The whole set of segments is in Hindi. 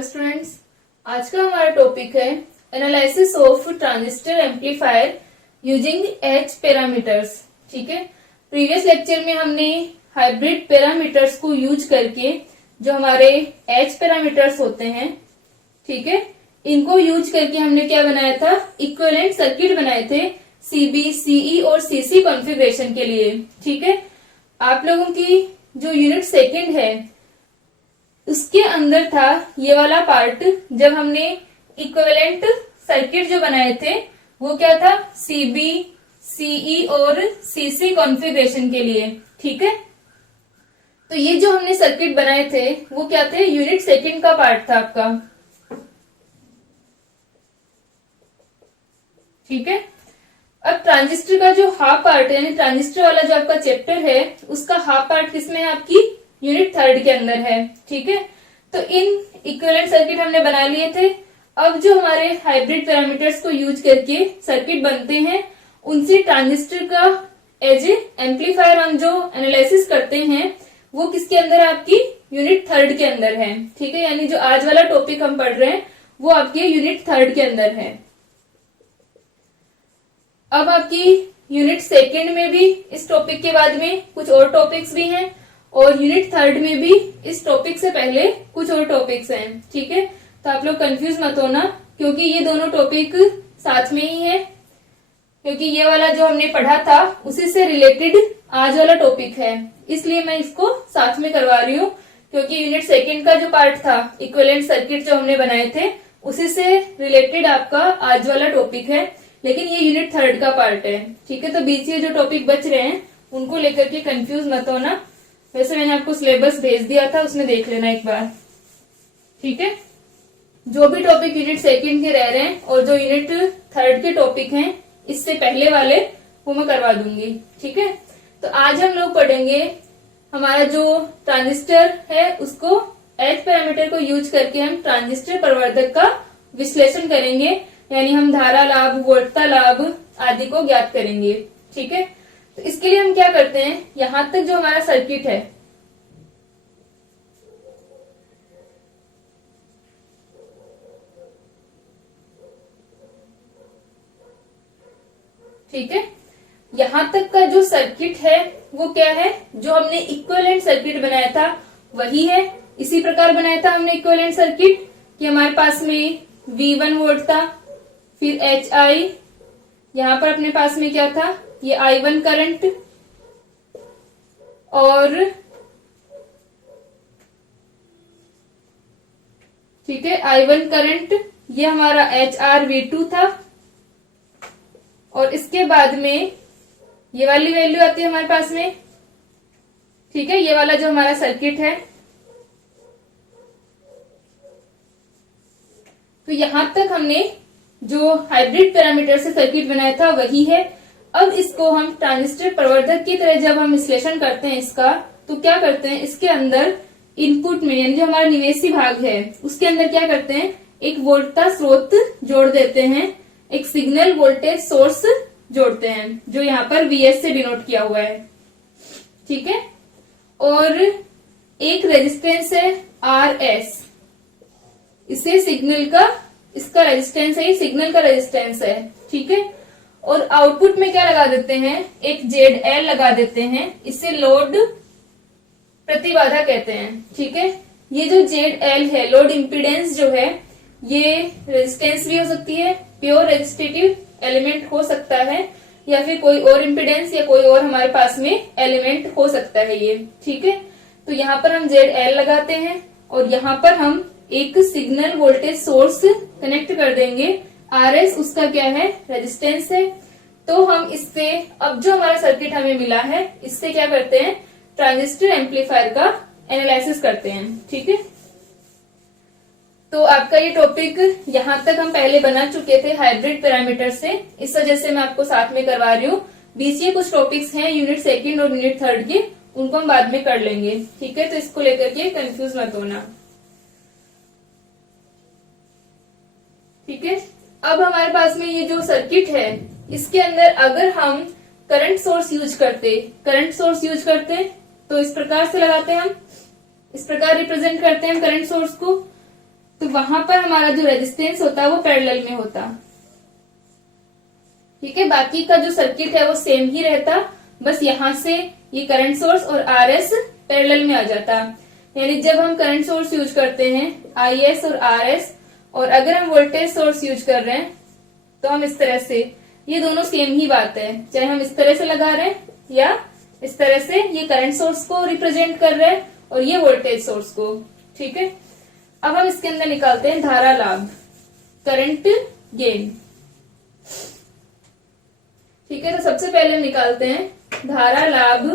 हेलो स्टूडेंट्स, आज का हमारा टॉपिक है analysis of transistor amplifier using H parameters. ठीक है, प्रीवियस लेक्चर में हमने हाइब्रिड पैरामीटर्स को यूज करके जो हमारे एच पैरामीटर्स होते हैं, ठीक है, इनको यूज करके हमने क्या बनाया था, इक्विवेलेंट सर्किट बनाए थे सीबी, सीई और सीसी कॉन्फ़िगरेशन के लिए। ठीक है, आप लोगों की जो यूनिट सेकंड है उसके अंदर था ये वाला पार्ट, जब हमने इक्विवेलेंट सर्किट जो बनाए थे वो क्या था, सीबी, सीई और सीसी कॉन्फ़िगरेशन के लिए। ठीक है, तो ये जो हमने सर्किट बनाए थे वो क्या थे, यूनिट सेकंड का पार्ट था आपका। ठीक है, अब ट्रांजिस्टर का जो हाफ पार्ट है, यानी ट्रांजिस्टर वाला जो आपका चैप्टर है उसका हाफ पार्ट किसमें है, आपकी यूनिट थर्ड के अंदर है। ठीक है, तो इन इक्विवेलेंट सर्किट हमने बना लिए थे। अब जो हमारे हाइब्रिड पैरामीटर्स को यूज करके सर्किट बनते हैं उनसे ट्रांजिस्टर का एज एम्पलीफायर हम जो एनालिसिस करते हैं वो किसके अंदर है, आपकी यूनिट थर्ड के अंदर है। ठीक है, यानी जो आज वाला टॉपिक हम पढ़ रहे हैं वो आपके यूनिट थर्ड के अंदर है। अब आपकी यूनिट सेकेंड में भी इस टॉपिक के बाद में कुछ और टॉपिक्स भी हैं और यूनिट थर्ड में भी इस टॉपिक से पहले कुछ और टॉपिक्स हैं। ठीक है, तो आप लोग कंफ्यूज मत होना क्योंकि ये दोनों टॉपिक साथ में ही है, क्योंकि ये वाला जो हमने पढ़ा था उसी से रिलेटेड आज वाला टॉपिक है, इसलिए मैं इसको साथ में करवा रही हूँ। क्योंकि यूनिट सेकेंड का जो पार्ट था, इक्विवेलेंट सर्किट जो हमने बनाए थे उसी से रिलेटेड आपका आज वाला टॉपिक है, लेकिन ये यूनिट थर्ड का पार्ट है। ठीक है, तो बीच में जो टॉपिक बच रहे हैं उनको लेकर के कंफ्यूज मत होना। वैसे मैंने आपको सिलेबस भेज दिया था, उसमें देख लेना एक बार। ठीक है, जो भी टॉपिक यूनिट सेकंड के रह रहे हैं और जो यूनिट थर्ड के टॉपिक हैं इससे पहले वाले वो मैं करवा दूंगी। ठीक है, तो आज हम लोग पढ़ेंगे हमारा जो ट्रांजिस्टर है उसको एच पैरामीटर को यूज करके हम ट्रांजिस्टर प्रवर्धक का विश्लेषण करेंगे, यानी हम धारा लाभ, वोल्टता लाभ आदि को ज्ञात करेंगे। ठीक है, तो इसके लिए हम क्या करते हैं, यहां तक जो हमारा सर्किट है ठीक है, यहां तक का जो सर्किट है वो क्या है, जो हमने इक्विवेलेंट सर्किट बनाया था वही है। इसी प्रकार बनाया था हमने इक्विवेलेंट सर्किट कि हमारे पास में V1 वोल्ट था, फिर HI, यहां पर अपने पास में क्या था, ये I1 करंट, और ठीक है I1 करंट, ये हमारा HR V2 था, और इसके बाद में ये वाली वैल्यू आती है हमारे पास में। ठीक है, ये वाला जो हमारा सर्किट है, तो यहां तक हमने जो हाइब्रिड पैरामीटर से सर्किट बनाया था वही है। अब इसको हम ट्रांजिस्टर प्रवर्धक की तरह जब हम विश्लेषण करते हैं इसका, तो क्या करते हैं, इसके अंदर इनपुट में यानी जो हमारा निवेशी भाग है उसके अंदर क्या करते हैं, एक वोल्टता स्रोत जोड़ देते हैं, एक सिग्नल वोल्टेज सोर्स जोड़ते हैं जो यहाँ पर Vs से डिनोट किया हुआ है। ठीक है, और एक रेजिस्टेंस है Rs, इसे सिग्नल का, इसका रेजिस्टेंस है, ये सिग्नल का रेजिस्टेंस है। ठीक है, और आउटपुट में क्या लगा देते हैं, एक ZL लगा देते हैं, इसे लोड प्रतिबाधा कहते हैं। ठीक है, ये जो ZL है, लोड इम्पीडेंस जो है, ये रेजिस्टेंस भी हो सकती है, प्योर रेजिस्टिव एलिमेंट हो सकता है, या फिर कोई और इम्पीडेंस या कोई और हमारे पास में एलिमेंट हो सकता है ये। ठीक है, तो यहाँ पर हम ZL लगाते हैं और यहाँ पर हम एक सिग्नल वोल्टेज सोर्स कनेक्ट कर देंगे, Rs उसका क्या है, रेजिस्टेंस है। तो हम इससे अब जो हमारा सर्किट हमें मिला है इससे क्या करते हैं, ट्रांजिस्टर एम्पलीफायर का एनालिसिस करते हैं। ठीक है, तो आपका ये टॉपिक यहां तक हम पहले बना चुके थे हाइब्रिड पैरामीटर से, इस वजह से मैं आपको साथ में करवा रही हूँ। बीच में कुछ टॉपिक्स हैं यूनिट सेकंड और यूनिट थर्ड के, उनको हम बाद में कर लेंगे। ठीक है, तो इसको लेकर के कंफ्यूज मत होना। ठीक है, अब हमारे पास में ये जो सर्किट है इसके अंदर अगर हम करंट सोर्स यूज करते तो इस प्रकार से लगाते हैं, हम इस प्रकार रिप्रेजेंट करते हैं करंट सोर्स को। तो वहां पर हमारा जो रेजिस्टेंस होता है वो पैरेलल में होता। ठीक है, बाकी का जो सर्किट है वो सेम ही रहता, बस यहां से ये करंट सोर्स और आरएस पैरेलल में आ जाता। यानी जब हम करंट सोर्स यूज करते हैं आईएस और आरएस, और अगर हम वोल्टेज सोर्स यूज कर रहे हैं तो हम इस तरह से, ये दोनों सेम ही बात है, चाहे हम इस तरह से लगा रहे हैं या इस तरह से, ये करंट सोर्स को रिप्रेजेंट कर रहे हैं और ये वोल्टेज सोर्स को। ठीक है, अब हम इसके अंदर निकालते हैं धारा लाभ, करंट गेन। ठीक है, तो सबसे पहले हम निकालते हैं धारा लाभ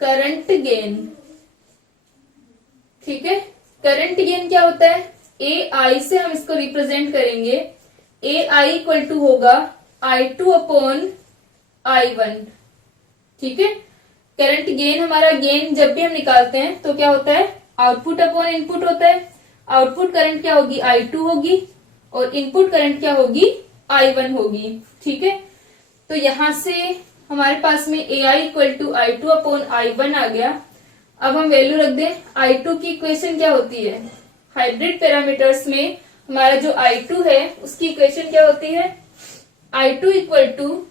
करंट गेन। ठीक है, करंट गेन क्या होता है, ए आई से हम इसको रिप्रेजेंट करेंगे, ए आई इक्वल टू होगा I2 अपॉन I1। ठीक है, करंट गेन, हमारा गेन जब भी हम निकालते हैं तो क्या होता है, आउटपुट अपॉन इनपुट होता है। आउटपुट करंट क्या होगी, I2 होगी, और इनपुट करंट क्या होगी, I1 होगी। ठीक है, तो यहां से हमारे पास में A I equal to I2 upon I1 आ गया। अब हम वैल्यू रख दें, I2 की इक्वेशन क्या होती है, हाइब्रिड पैरामीटर्स में हमारा जो I2 है उसकी इक्वेशन क्या होती है, I2 equal to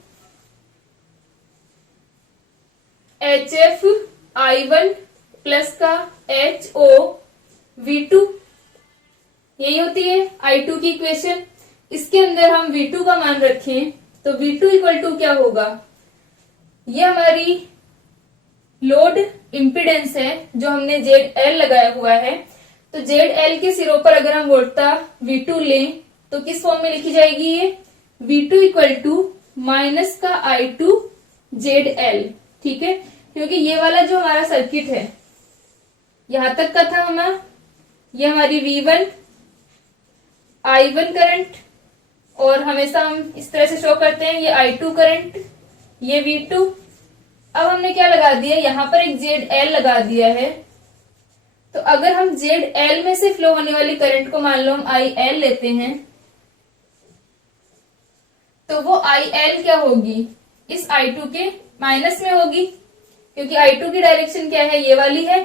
HF I1 plus का HO V2, यही होती है I2 की इक्वेशन। इसके अंदर हम V2 का मान रखें तो V2 इक्वल टू क्या होगा, ये हमारी लोड इम्पीडेंस है जो हमने ZL लगाया हुआ है। तो ZL के सिरों पर अगर हम वोल्टा V2 लें तो किस फॉर्म में लिखी जाएगी, ये V2 इक्वल टू माइनस का I2 ZL। ठीक है, क्योंकि ये वाला जो हमारा सर्किट है यहां तक का था हमारा, ये हमारी V1 I1 करंट, और हमेशा हम इस तरह से शो करते हैं ये I2 करंट, ये V2। अब हमने क्या लगा दिया, यहां पर एक ZL लगा दिया है। तो अगर हम ZL में से फ्लो होने वाली करंट को मान लो हम IL लेते हैं, तो वो IL क्या होगी, इस I2 के माइनस में होगी, क्योंकि I2 की डायरेक्शन क्या है, ये वाली है।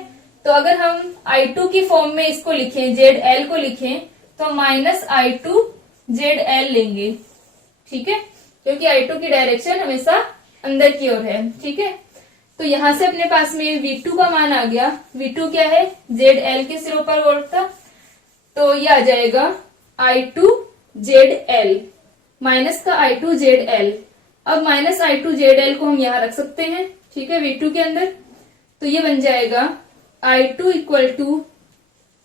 तो अगर हम I2 की फॉर्म में इसको लिखें, ZL को लिखें, तो माइनस I2 ZL लेंगे। ठीक है, क्योंकि I2 की डायरेक्शन हमेशा अंदर की ओर है। ठीक है, तो यहां से अपने पास में V2 का मान आ गया। V2 क्या है, ZL के सिरों पर वोल्ट था, तो ये आ जाएगा I2 ZL माइनस का I2 ZL। अब माइनस I2 ZL को हम यहां रख सकते हैं, ठीक है, V2 के अंदर। तो ये बन जाएगा I2 equal to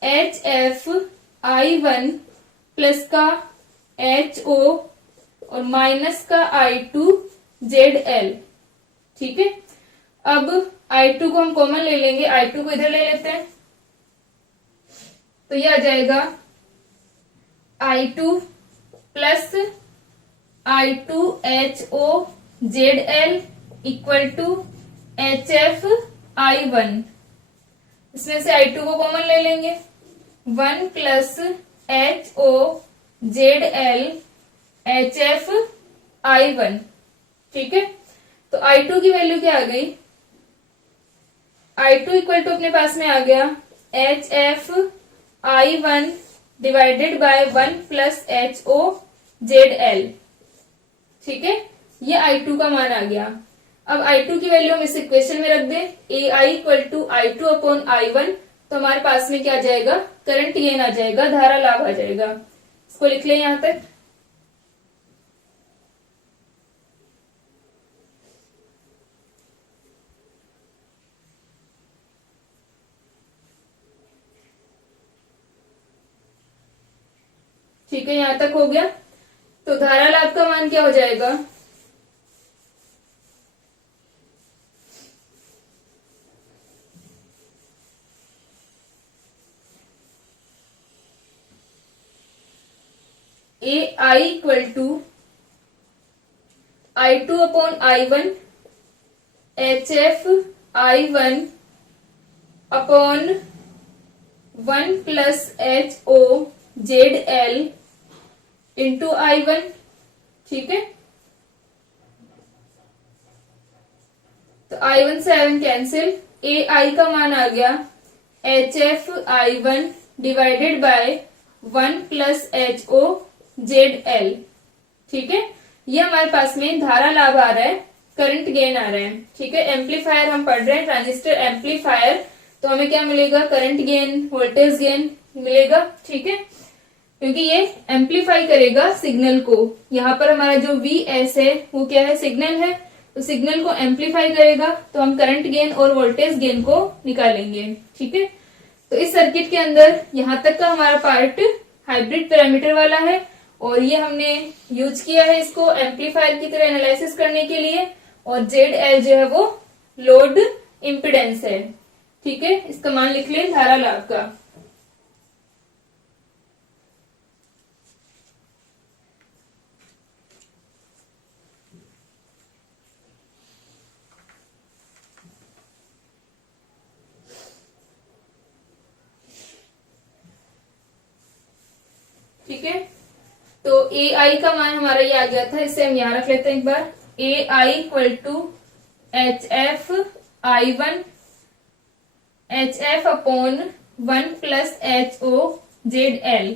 HF I1 plus का HO और माइनस का I2 ZL। ठीक है, अब I2 को हम कॉमन ले लेंगे, I2 को इधर ले लेते हैं, तो ये आ जाएगा I2 plus I2 HO ZL equal to HF I1। इसमें से I2 को कॉमन ले लेंगे, 1 plus HO ZL HF I1। ठीक है, तो I2 की वैल्यू क्या आ गई, I2 इक्वल टू अपने पास में आ गया HF I1 divided by 1 plus HO ZL। ठीक है, ये I2 का मान आ गया। अब I2 की वैल्यू हम इस इक्वेशन में रख दें, AI equal to I2 upon I1, तो हमारे पास में क्या आ जाएगा, करंट गेन आ जाएगा, धारा लाभ आ जाएगा। इसको लिख लें यहां तक। ठीक है, यहां तक हो गया। तो धारा लाभ का मान क्या हो जाएगा, AI equal to I2 upon I1 HF I1 upon 1 plus HO ZL into I1। ठीक है, तो तो I1 से I1 कैंसिल, AI का मान आ गया HF I1 divided by 1 plus HO ZL। ठीक है, ये हमारे पास में धारा लाभ आ रहा है, करंट गेन आ रहा है। ठीक है, एम्पलीफायर हम पढ़ रहे हैं, ट्रांजिस्टर एम्पलीफायर, तो हमें क्या मिलेगा, करंट गेन, वोल्टेज गेन मिलेगा। ठीक है, क्योंकि ये एम्पलीफाई करेगा सिग्नल को। यहाँ पर हमारा जो VS है वो क्या है, सिग्नल है, तो सिग्नल को एम्पलीफाई करेगा, तो हम करंट गेन और वोल्टेज गेन को निकालेंगे। ठीक है, तो इस सर्किट के अंदर यहाँ तक का हमारा पार्ट हाइब्रिड पैरामीटर वाला है, और ये हमने यूज किया है इसको एम्पलीफायर की तरह एनालिसिस करने के लिए। और ZL जो है वो लोड इम्पिडेंस है। ठीक है, इसका मान लिख लें धारा लाभ का। ठीक है, तो AI का मान हमारा ये आ गया था, इसे हम यहां रख लेते हैं एक बार। AI equal to HF I1 HF upon 1 plus HO ZL।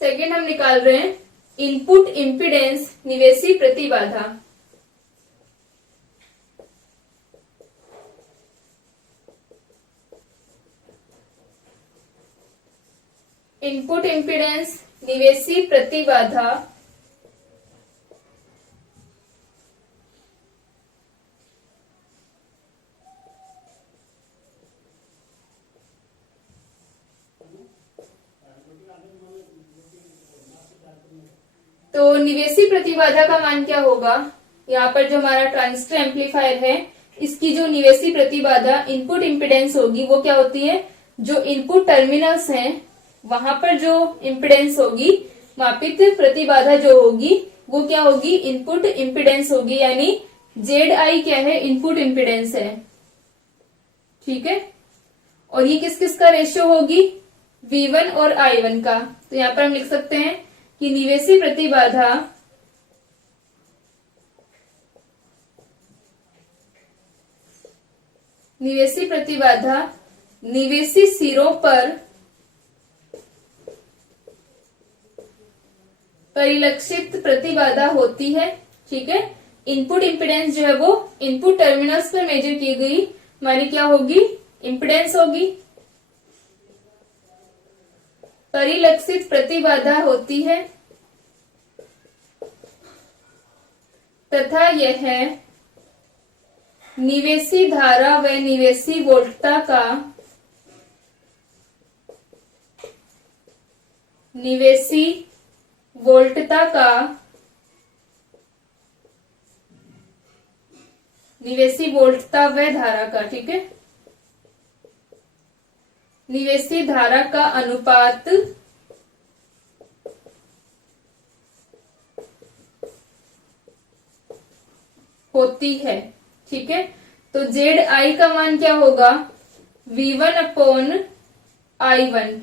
Second हम निकाल रहे हैं इनपुट इम्पीडेंस निवेशी प्रतिबाधा। इनपुट इम्पीडेंस निवेशी प्रतिबाधा तो निवेशी प्रतिबाधा का मान क्या होगा, यहाँ पर जो हमारा ट्रांजिस्टर एम्पलीफायर है इसकी जो निवेशी प्रतिबाधा इनपुट इम्पीडेंस होगी वो क्या होती है, जो इनपुट टर्मिनल्स हैं वहां पर जो इम्पीडेंस होगी, मापित प्रतिबाधा जो होगी वो क्या होगी, इनपुट इम्पीडेंस होगी, यानी ZI क्या है, इनपुट इम्पीडेंस है। ठीक है, और ये किस किस का रेशियो होगी, V1 और I1 का। तो यहाँ पर हम लिख सकते हैं कि निवेशी प्रतिबाधा निवेशी सिरों पर परिलक्षित प्रतिबाधा होती है। ठीक है, इनपुट इम्पीडेंस जो है वो इनपुट टर्मिनल्स पर मेजर की गई हमारी क्या होगी, इम्पीडेंस होगी। परिलक्षित प्रतिबाधा होती है तथा यह निवेशी धारा व निवेशी वोल्टता का निवेशी वोल्टता व धारा का, ठीक है, निवेशी धारा का अनुपात होती है। ठीक है, तो ZI का मान क्या होगा, V1 अपॉन I1।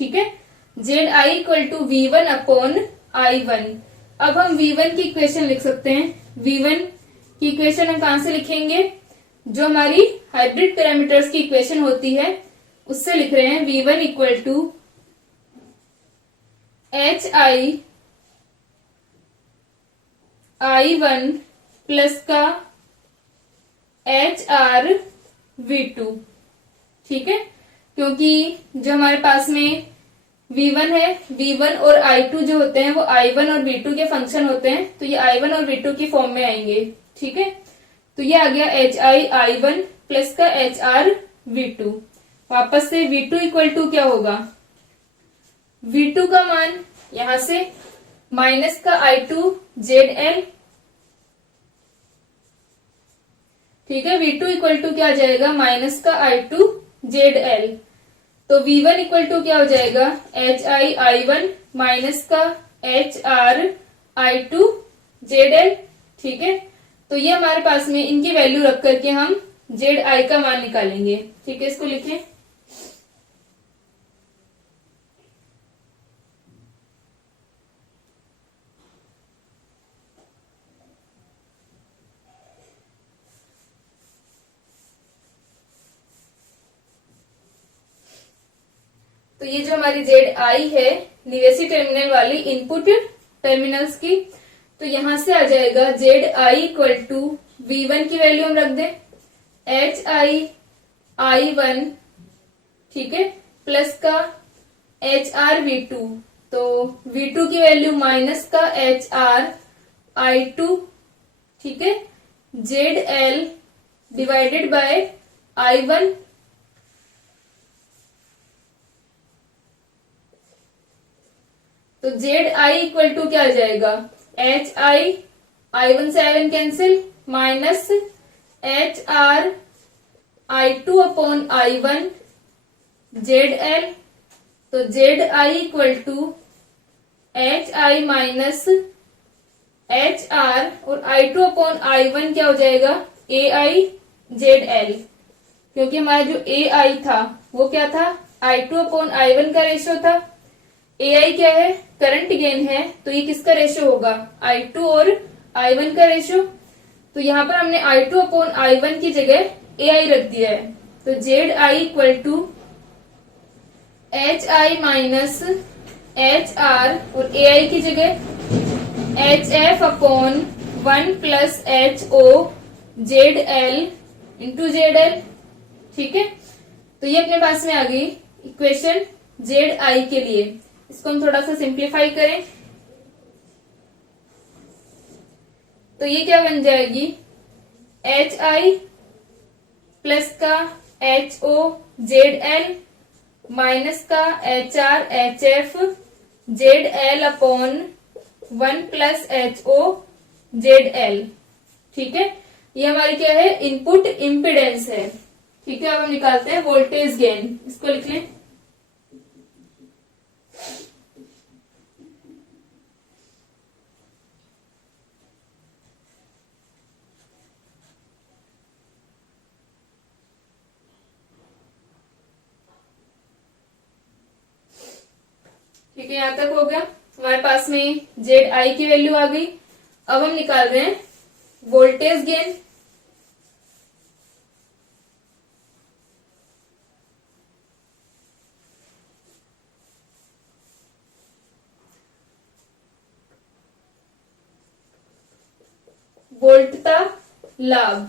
ठीक है, ZI equal to V1 upon I1। अब हम V1 की इक्वेशन लिख सकते हैं। V1 की इक्वेशन हम कहां से लिखेंगे, जो हमारी हाइब्रिड पैरामीटर्स की इक्वेशन होती है उससे लिख रहे हैं। V1 equal to HI I1 plus का HR V2। ठीक है, क्योंकि जो हमारे पास में V1 है, V1 और I2 जो होते हैं वो I1 और V2 के फंक्शन होते हैं, तो ये I1 और V2 की फॉर्म में आएंगे। ठीक है, तो ये आ गया HI I1 प्लस का HR V2। वापस से V2 इक्वल टू क्या होगा, V2 का मान यहां से माइनस का I2 ZL। ठीक है, V2 इक्वल टू क्या आ जाएगा, माइनस का I2 ZL। तो V1 इक्वल टू क्या हो जाएगा, HI I1 माइनस का HR I2 ZL। ठीक है, तो ये हमारे पास में इनकी वैल्यू रख करके हम ZI का मान निकालेंगे। ठीक है, इसको लिखें। तो ये जो हमारी जेड आई है निवेशी टर्मिनल वाली इनपुट टर्मिनल्स की, तो यहां से आ जाएगा Z I equal to V1 की वैल्यू हम रख दें HI I1, ठीक है, प्लस का HR V2, तो V2 की वैल्यू माइनस का HR I2, ठीक है, ZL डिवाइडेड बाय I1, तो जेड आई इक्वल टू क्या आ जाएगा HI I1 से I1 cancel minus HR I2 upon I1 ZL, तो Z I equal to HI माइनस HR H I2 upon I1 क्या हो जाएगा AI ZL, क्योंकि हमारा जो AI था वो क्या था I2 अपॉन I1 का रेशियो था। AI क्या है करंट गेन है, तो ये किसका रेशियो होगा I2 और I1 का रेशियो। तो यहाँ पर हमने I2 अपॉन I1 की जगह AI रख दिया है, तो Z I equal to HI माइनस HR और AI की जगह HF upon 1 plus HO ZL into ZL, ठीक है। तो ये अपने पास में आ गई इक्वेशन जेड आई के लिए। इसको हम थोड़ा सा सिंप्लीफाई करें तो ये क्या बन जाएगी HI प्लस का HO ZL माइनस का HR HF ZL upon 1 plus HO ZL, ठीक है। ये हमारी क्या है इनपुट इम्पिडेंस है, ठीक है। अब हम निकालते हैं वोल्टेज गेन, इसको लिख लें ठीक है। यहां तक हो गया, हमारे पास में जेड आई की वैल्यू आ गई। अब हम निकाल रहे हैं वोल्टेज गेन। वोल्टता लाभ,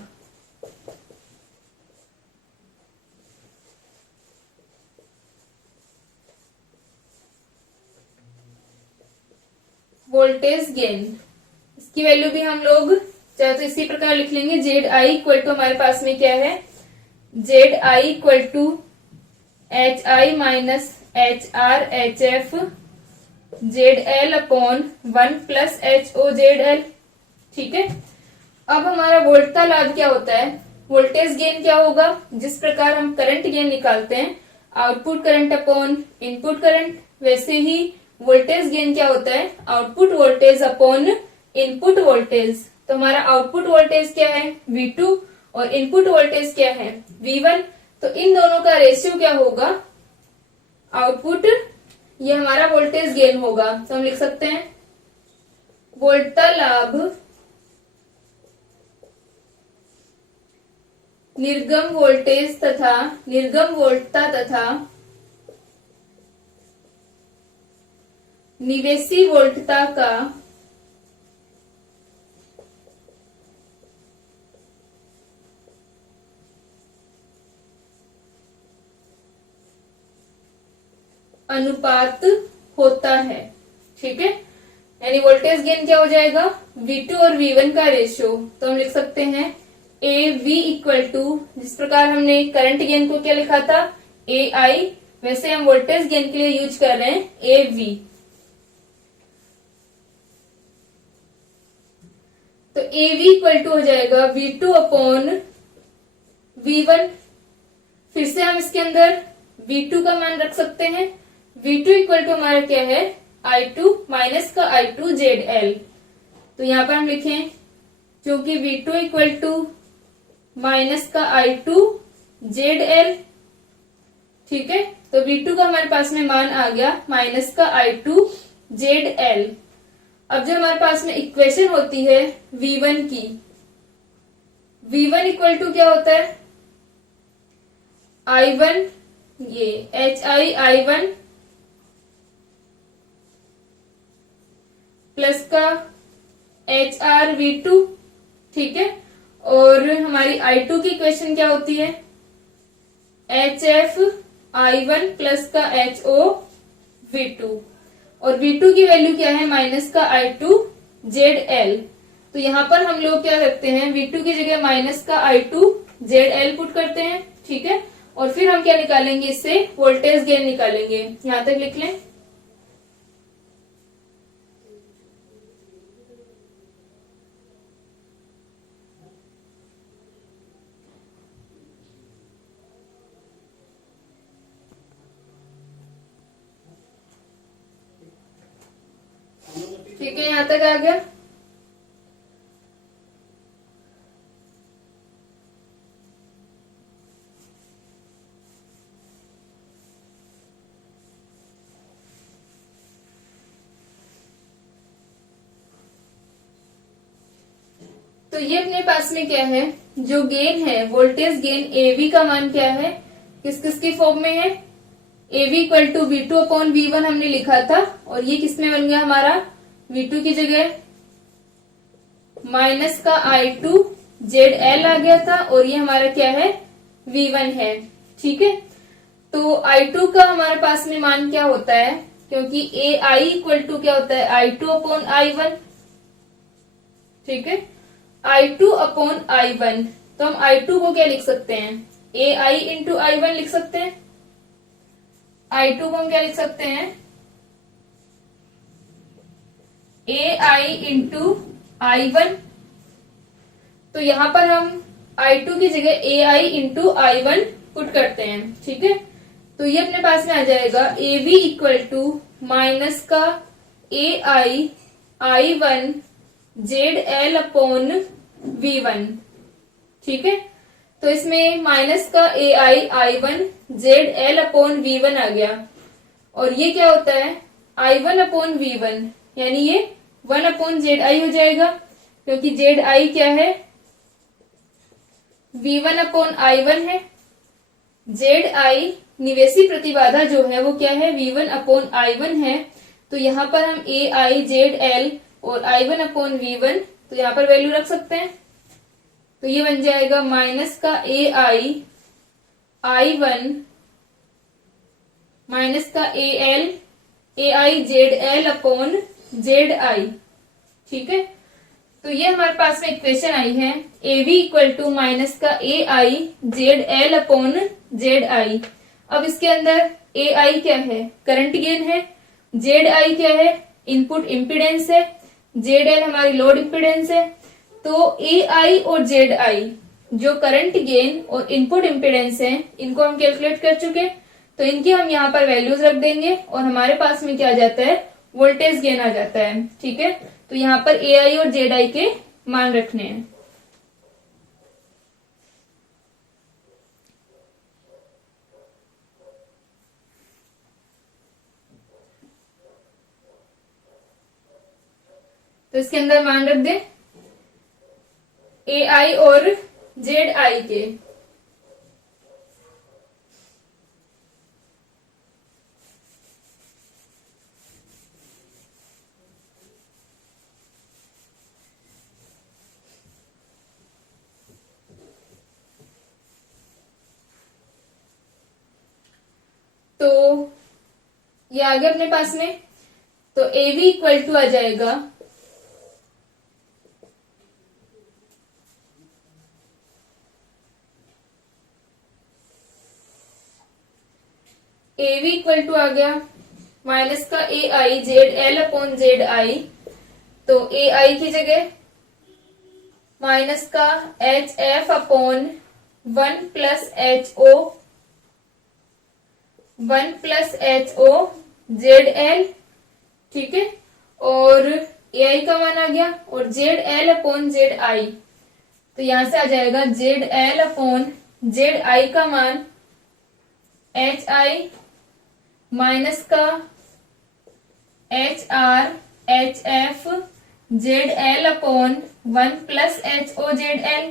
वोल्टेज गेन, इसकी वैल्यू भी हम लोग चाहे तो इसी प्रकार लिख लेंगे जेड आई इक्वल टू हमारे पास में क्या है Z I equal to H I minus H R H F Z L upon 1 plus H O Z L, ठीक है। अब हमारा वोल्टता लाभ क्या होता है, वोल्टेज गेन क्या होगा, जिस प्रकार हम करंट गेन निकालते हैं output current upon input current, वैसे ही वोल्टेज गेन क्या होता है output voltage upon input voltage. तो हमारा आउटपुट वोल्टेज क्या है V2 और इनपुट वोल्टेज क्या है V1, तो इन दोनों का रेशियो क्या होगा आउटपुट, ये हमारा वोल्टेज गेन होगा। तो हम लिख सकते हैं वोल्टता लाभ निर्गम वोल्टेज तथा निर्गम वोल्टता तथा निवेशी वोल्टता का अनुपात होता है, ठीक है। यानी वोल्टेज गेन क्या हो जाएगा V2 और V1 का रेशियो। तो हम लिख सकते हैं AV इक्वल टू, जिस प्रकार हमने करंट गेन को क्या लिखा था AI, वैसे हम वोल्टेज गेन के लिए यूज कर रहे हैं AV। तो AV इक्वल टू हो जाएगा V2 अपॉन V1। फिर से हम इसके अंदर V2 का मान रख सकते हैं। V2 इक्वल टू हमारा क्या है I2 माइनस का I2 ZL। तो यहां पर हम लिखें क्योंकि V2 इक्वल टू माइनस का I2 ZL, ठीक है। तो V2 का हमारे पास में मान आ गया माइनस का I2 ZL। अब जो हमारे पास में इक्वेशन होती है V1 की, V1 इक्वल टू क्या होता है I1, ये HI I1 का HR V2, ठीक है। और हमारी I2 की इक्वेशन क्या होती है, HFI1 प्लस का HOV2, और V2 की वैल्यू क्या है, माइनस का I2ZL। तो यहाँ पर हम लोग क्या करते हैं, V2 की जगह माइनस का I2ZL पुट करते हैं, ठीक है। और फिर हम क्या निकालेंगे, इससे वोल्टेज गेन निकालेंगे। यहां तक लिख लें। ठीक है, यहां तक आ गया। तो ये अपने पास में क्या है, जो गेन है, वोल्टेज गेन AV का मान क्या है, किस किस की फॉर्म में है, AV इक्वल टू V2/V1 हमने लिखा था, और ये किसमें बन गया हमारा, V2 की जगह माइनस का I2ZL आ गया था, और ये हमारा क्या है, V1 है, ठीक है। तो I2 का हमारे पास में मान क्या होता है, क्योंकि AI इक्वल टू क्या होता है, I2/I1, ठीक है, I2/I1। तो हम I2 को क्या लिख सकते हैं, AI इंटू I1 लिख सकते हैं। I2 को हम क्या लिख सकते हैं, AI इंटू I1। तो यहां पर हम I2 की जगह AI इंटू I1 पुट करते हैं, ठीक है। तो ये अपने पास में आ जाएगा AV इक्वल टू माइनस का AI I1 ZL/V1, ठीक है। तो इसमें माइनस का AI I1 ZL/V1 आ गया, और ये क्या होता है, I1/V1, यानी ये 1/ZI हो जाएगा, क्योंकि ZI क्या है, V1/I1 है। ZI निवेशी प्रतिबाधा जो है वो क्या है, V1/I1 है। तो यहाँ पर हम AIZL और I1/V1, तो यहाँ पर वैल्यू रख सकते हैं। तो ये बन जाएगा माइनस का AI I1 माइनस का AIZL/ZI, ठीक है। तो ये हमारे पास में इक्वेशन आई है, AV इक्वल टू माइनस का AIZL/ZI। अब इसके अंदर AI क्या है, करंट गेन है, ZI क्या है, इनपुट इम्पीडेंस है, ZL हमारी लोड इम्पीडेंस है। तो AI और ZI जो करंट गेन और इनपुट इम्पीडेंस है, इनको हम कैलकुलेट कर चुके, तो इनकी हम यहाँ पर वैल्यूज रख देंगे, और हमारे पास में क्या आ जाता है, वोल्टेज गेन आ जाता है, ठीक है। तो यहाँ पर AI और ZI के मान रखने हैं। तो इसके अंदर मान रख दे AI और ZI के। तो ये आ गया अपने पास में। तो AV इक्वल टू आ जाएगा AV इक्वल टू आ गया माइनस का AIZL/ZI। तो AI की जगह माइनस का HF/1 प्लस HO ZL, ठीक है। और AI का मान आ गया, और ZL/ZI। तो यहां से आ जाएगा ZL/ZI का मान HI माइनस का HRHF ZL/1 प्लस HOZL।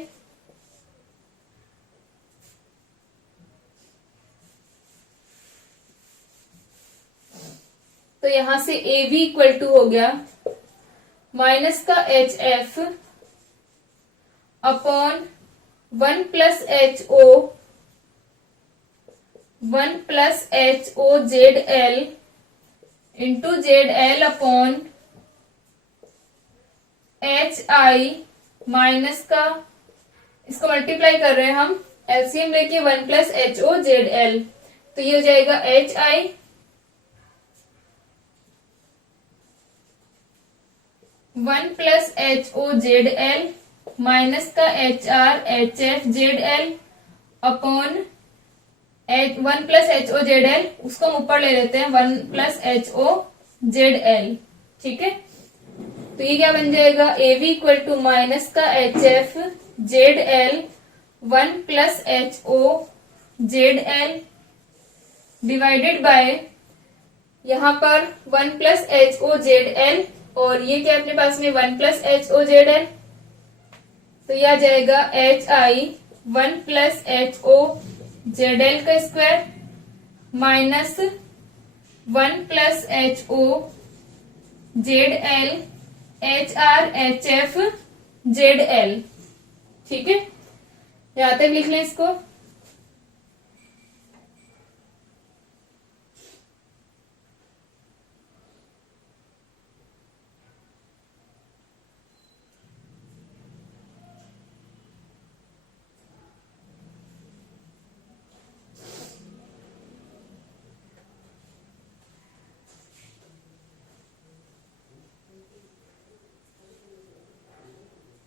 तो यहां से AV इक्वल टू हो गया माइनस का H F upon 1 plus H O 1 plus H O Z L into Z L upon H I minus का, इसको मल्टीप्लाई कर रहे हैं हम, एलसीएम लेके 1 plus H O Z L, तो ये हो जाएगा H I 1 plus H O Z L minus का H R H F Z L upon 1 plus H O Z L, उसको हम ऊपर ले लेते हैं 1 plus H O Z L. ठीक है, तो ये क्या बन जाएगा, A V equal to minus का H F Z L 1 plus H O Z L divided by, यहां पर 1 plus H O Z L और ये क्या अपने पास में 1 plus H O Z L, तो यह आ जाएगा H I 1 plus H O Z L का square minus 1 plus H O Z L H R H F Z L. ठीक है, यहां तक लिख लें इसको।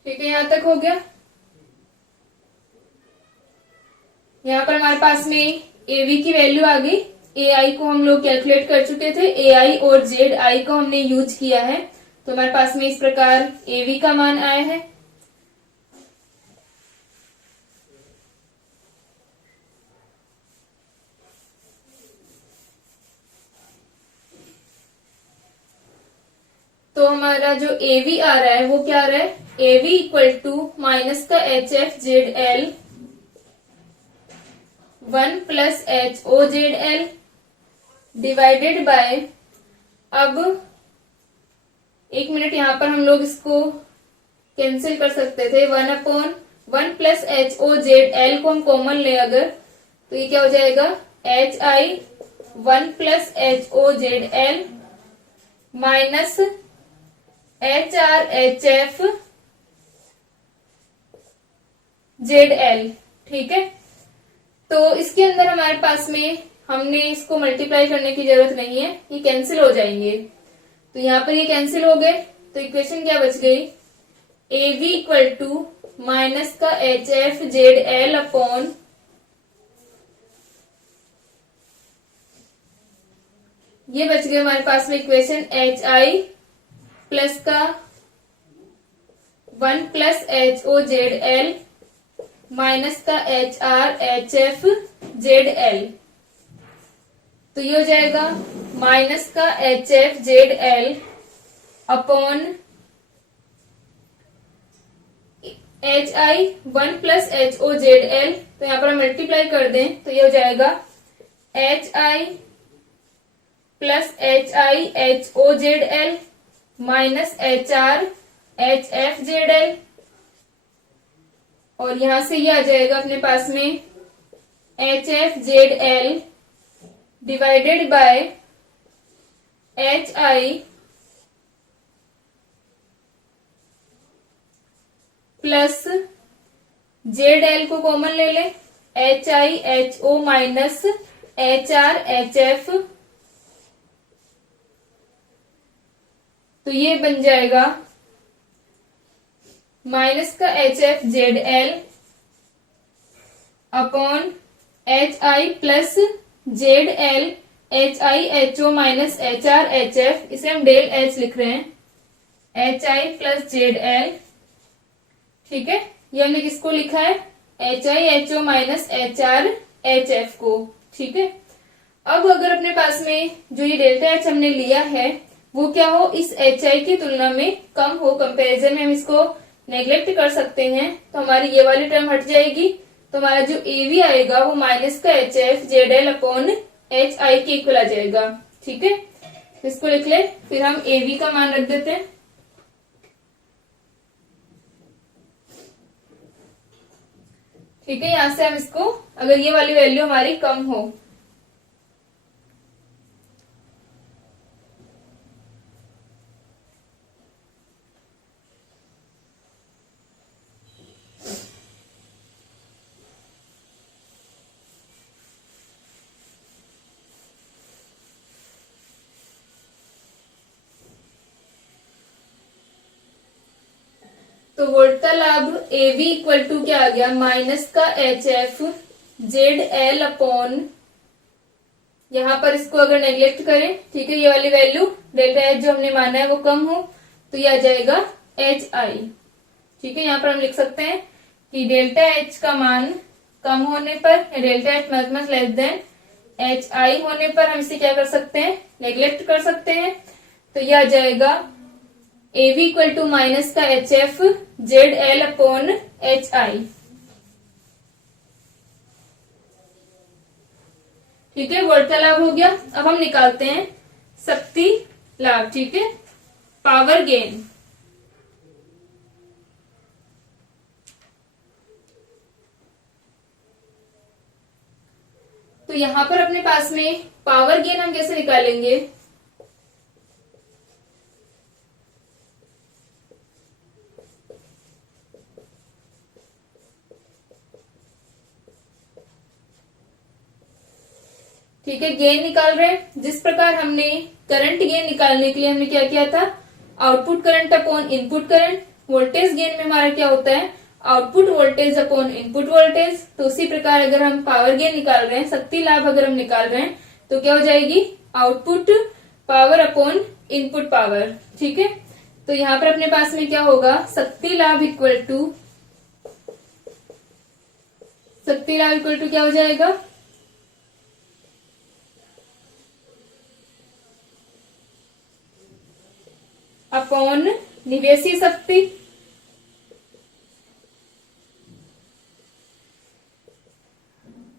ठीक है, यहां तक हो गया। यहाँ पर हमारे पास में ए वी की वैल्यू आ गई, ए आई को हम लोग कैलकुलेट कर चुके थे, ए आई और जेड आई को हमने यूज किया है, तो हमारे पास में इस प्रकार ए वी का मान आया है। तो हमारा जो ए वी आ रहा है वो क्या आ रहा है, A V equal to minus का H F Z L 1 plus H O Z L divided by, अब एक मिनट, यहां पर हम लोग इसको कैंसिल कर सकते थे, 1 upon 1 plus H O Z L को हम कॉमन ले अगर, तो ये क्या हो जाएगा, H I 1 plus H O Z L minus H R H F Z L. ठीक है, तो इसके अंदर हमारे पास में हमने इसको मल्टीप्लाई करने की जरूरत नहीं है, ये कैंसिल हो जाएंगे, तो यहां पर ये कैंसिल हो गए, तो इक्वेशन क्या बच गई, A V equal to minus का H F Z L upon ये बच गए हमारे पास में इक्वेशन एच आई प्लस का 1 plus H O Z L minus का H R H F Z L, तो ये हो जाएगा माइनस का H F Z L upon H I 1 plus H O Z L, तो यहां पर हम मल्टीप्लाई कर दें तो ये हो जाएगा H I plus H I H O Z L minus H R H F Z L, और यहां से ये आ जाएगा अपने पास में H F Z L divided by H I plus Z L को कॉमन ले ले, H I H O minus H R H F, तो ये बन जाएगा माइनस का H F Z L upon H I plus Z L H I H O minus H R H F, इसे हम डेल एच लिख रहे हैं, H I plus Z L. ठीक है, ये हमने किसको लिखा है, H I H O minus H R H F को। ठीक है, अब अगर अपने पास में जो ये डेल्टा एच हमने लिया है वो क्या हो, इस एच आई की तुलना में कम हो, कंपैरिजन में हम इसको नेग्लेक्ट कर सकते हैं, तो हमारी ये वाली टर्म हट जाएगी, तो हमारा जो ए वी आएगा वो माइनस का H F Z L upon H आई के इक्वल आ जाएगा। ठीक है, तो इसको लिख ले, फिर हम ए वी का मान रख देते हैं, ठीक है, यहां से हम इसको, अगर ये वाली वैल्यू हमारी कम हो, तो वोल्ट का लाभ ए वी इक्वल टू क्या आ गया, माइनस का H F Z L upon, यहां पर इसको अगर नेग्लेक्ट करें, ठीक है, ये वाली वैल्यू डेल्टा एच जो हमने माना है वो कम हो, तो ये आ जाएगा एच आई। ठीक है, यहाँ पर हम लिख सकते हैं कि डेल्टा एच का मान कम होने पर, delta H much much less than H I होने पर हम इसे क्या कर सकते हैं, नेग्लेक्ट कर सकते हैं। तो ये आ जाएगा A V equal to minus का H F Z L upon H I. ठीक है, वोल्ट का लाभ हो गया। अब हम निकालते हैं शक्ति लाभ। ठीक है, पावर गेन। तो यहां पर अपने पास में पावर गेन हम कैसे निकालेंगे, ठीक है, गेन निकाल रहे हैं। जिस प्रकार हमने करंट गेन निकालने के लिए हमने क्या किया था, output current upon input current, voltage gain में हमारा क्या होता है, output voltage upon input voltage. तो उसी प्रकार अगर हम पावर गेन निकाल रहे हैं, शक्ति लाभ अगर हम निकाल रहे हैं, तो क्या हो जाएगी, output power upon input power. ठीक है, तो यहाँ पर अपने पास में क्या होगा, शक्ति लाभ इक्वल टू क्या हो जाएगा, अपॉन निवेशी शक्ति।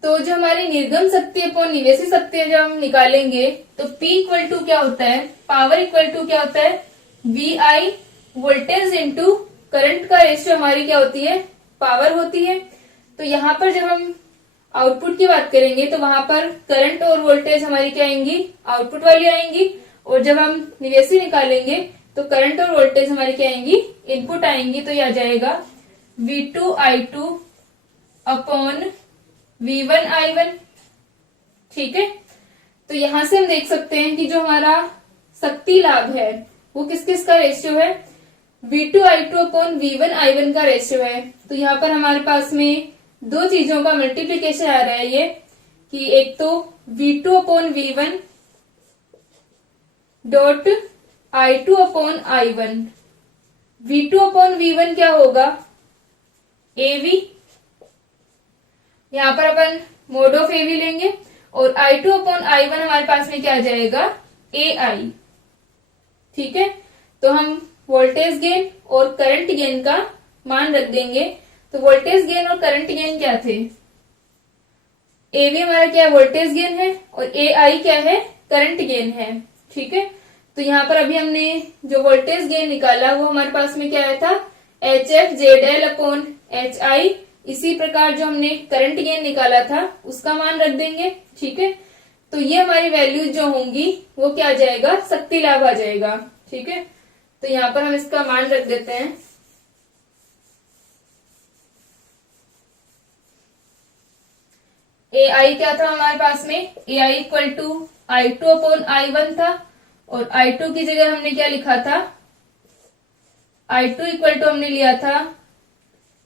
तो जो हमारी निर्गम शक्ति अपॉन निवेशी शक्ति जब हम निकालेंगे, तो P इक्वल टू क्या होता है, पावर इक्वल टू क्या होता है, V I voltage into current का रेशियो हमारी क्या होती है, पावर होती है। तो यहाँ पर जब हम आउटपुट की बात करेंगे, तो वहां पर करंट और वोल्टेज हमारी क्या आएंगी, आउटपुट वाली आएंगी, और जब हम निवेशी निकालेंगे तो करंट और वोल्टेज हमारी क्या आएंगी, इनपुट आएंगी। तो यह आ जाएगा V2I2 अपॉन V1I1। ठीक है, तो यहां से हम देख सकते हैं कि जो हमारा शक्ति लाभ है वो किस किस का रेशियो है, V2I2 अपॉन V1I1 का रेशियो है। तो यहाँ पर हमारे पास में दो चीजों का मल्टीप्लीकेशन आ रहा है, ये कि एक तो V2 upon V1 dot I2 upon I1। V2 upon V1 क्या होगा, AV, यहां पर अपन मोड ऑफ AV लेंगे, और I2 अपॉन I1 हमारे पास में क्या आ जाएगा, AI। ठीक है, तो हम वोल्टेज गेन और करंट गेन का मान रख देंगे। तो वोल्टेज गेन और करंट गेन क्या थे, AV हमारा क्या है, वोल्टेज गेन है, और AI क्या है, करंट गेन है। ठीक है, तो यहाँ पर अभी हमने जो वोल्टेज गेन निकाला वो हमारे पास में क्या आया था, HF ZL अपॉन HI। इसी प्रकार जो हमने करंट गेन निकाला था उसका मान रख देंगे। ठीक है, तो ये हमारी वैल्यू जो होंगी वो क्या आ जाएगा, शक्ति लाभ आ जाएगा। ठीक है, तो यहाँ पर हम इसका मान रख देते हैं, AI क्या था हमारे पास में, AI equal to I2 upon I1 था, और I2 की जगह हमने क्या लिखा था, I2 इक्वल टू हमने लिया था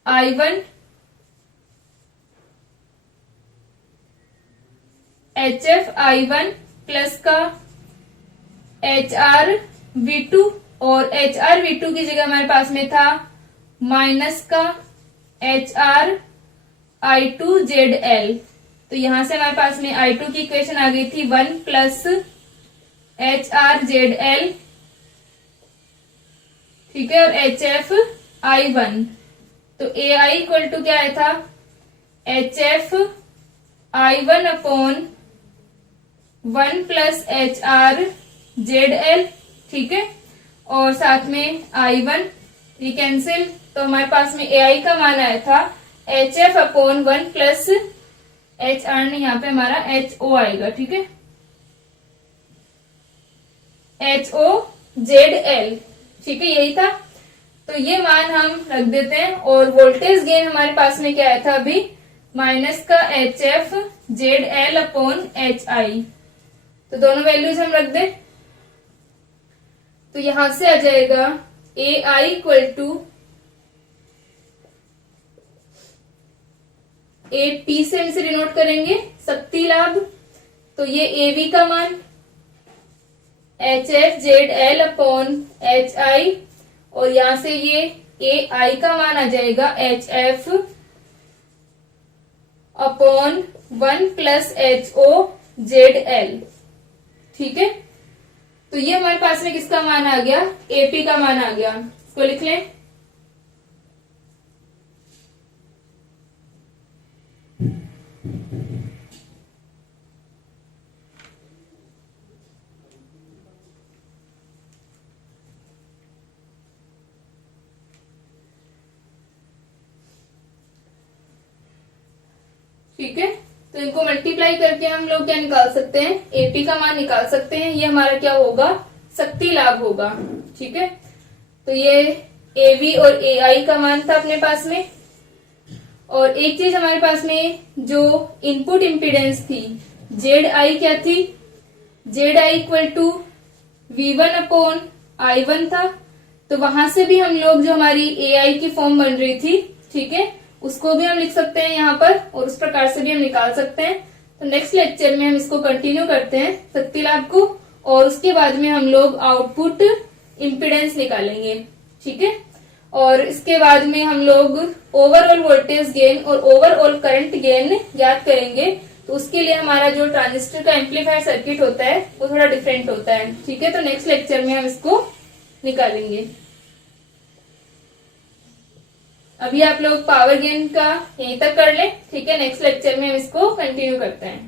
I1 HF I1 प्लस का HR V2, और HR V2 की जगह हमारे पास में था माइनस का HR I2 ZL। तो यहां से हमारे पास में I2 की इक्वेशन आ गई थी 1 प्लस HR ZL। ठीक है, और HF I1। तो AI इक्वल टू क्या आया था, HF I1 upon 1 plus HR ZL। ठीक है, और साथ में I1 ये कैंसिल, तो हमारे पास में AI का मान आया था HF अपॉन 1 प्लस HR नहीं, यहाँ पे हमारा HO आएगा, ठीक है, HOZL, ठीक है, यही था। तो ये मान हम रख देते हैं। और वोल्टेज गेन हमारे पास में क्या आया था अभी, माइनस का HFZL अपॉन HI, तो दोनों वैल्यूज हम रख दें। तो यहां से आ जाएगा AI इक्वल टू AP से हम इसे डिनोट करेंगे शक्ति लाभ, तो ये AV का मान HFZL अपॉन HI, और यहां से ये AI का मान आ जाएगा HF अपॉन 1 प्लस HOZL, ठीक है। तो ये हमारे पास में किसका मान आ गया, AP का मान आ गया, इसको लिख लें। ठीक है, तो इनको मल्टीप्लाई करके हम लोग क्या निकाल सकते हैं, AP का मान निकाल सकते हैं। ये हमारा क्या होगा, शक्ति लाभ होगा, ठीक है। तो ये AV और AI का मान था अपने पास में। और एक चीज हमारे पास में जो इनपुट इम्पीडेंस थी ZI क्या थी, ZI equal to V1 upon I1 था। तो वहां से भी हम लोग जो हमारी AI की फॉर्म बन रही थी, ठीक है, उसको भी हम लिख सकते हैं यहाँ पर, और उस प्रकार से भी हम निकाल सकते हैं। तो नेक्स्ट लेक्चर में हम इसको कंटिन्यू करते हैं शक्ति लाभ को, और उसके बाद में हम लोग आउटपुट इम्पीडेंस निकालेंगे, ठीक है। और इसके बाद में हम लोग ओवरऑल वोल्टेज गेन और ओवरऑल करंट गेन याद करेंगे। तो उसके लिए हमारा जो ट्रांजिस्टर का एम्पलीफायर सर्किट होता है वो थोड़ा डिफरेंट होता है, ठीक है। तो नेक्स्ट लेक्चर में हम इसको निकालेंगे। अभी आप लोग पावर गेन का यहीं तक कर लें, ठीक है। नेक्स्ट लेक्चर में हम इसको कंटिन्यू करते हैं।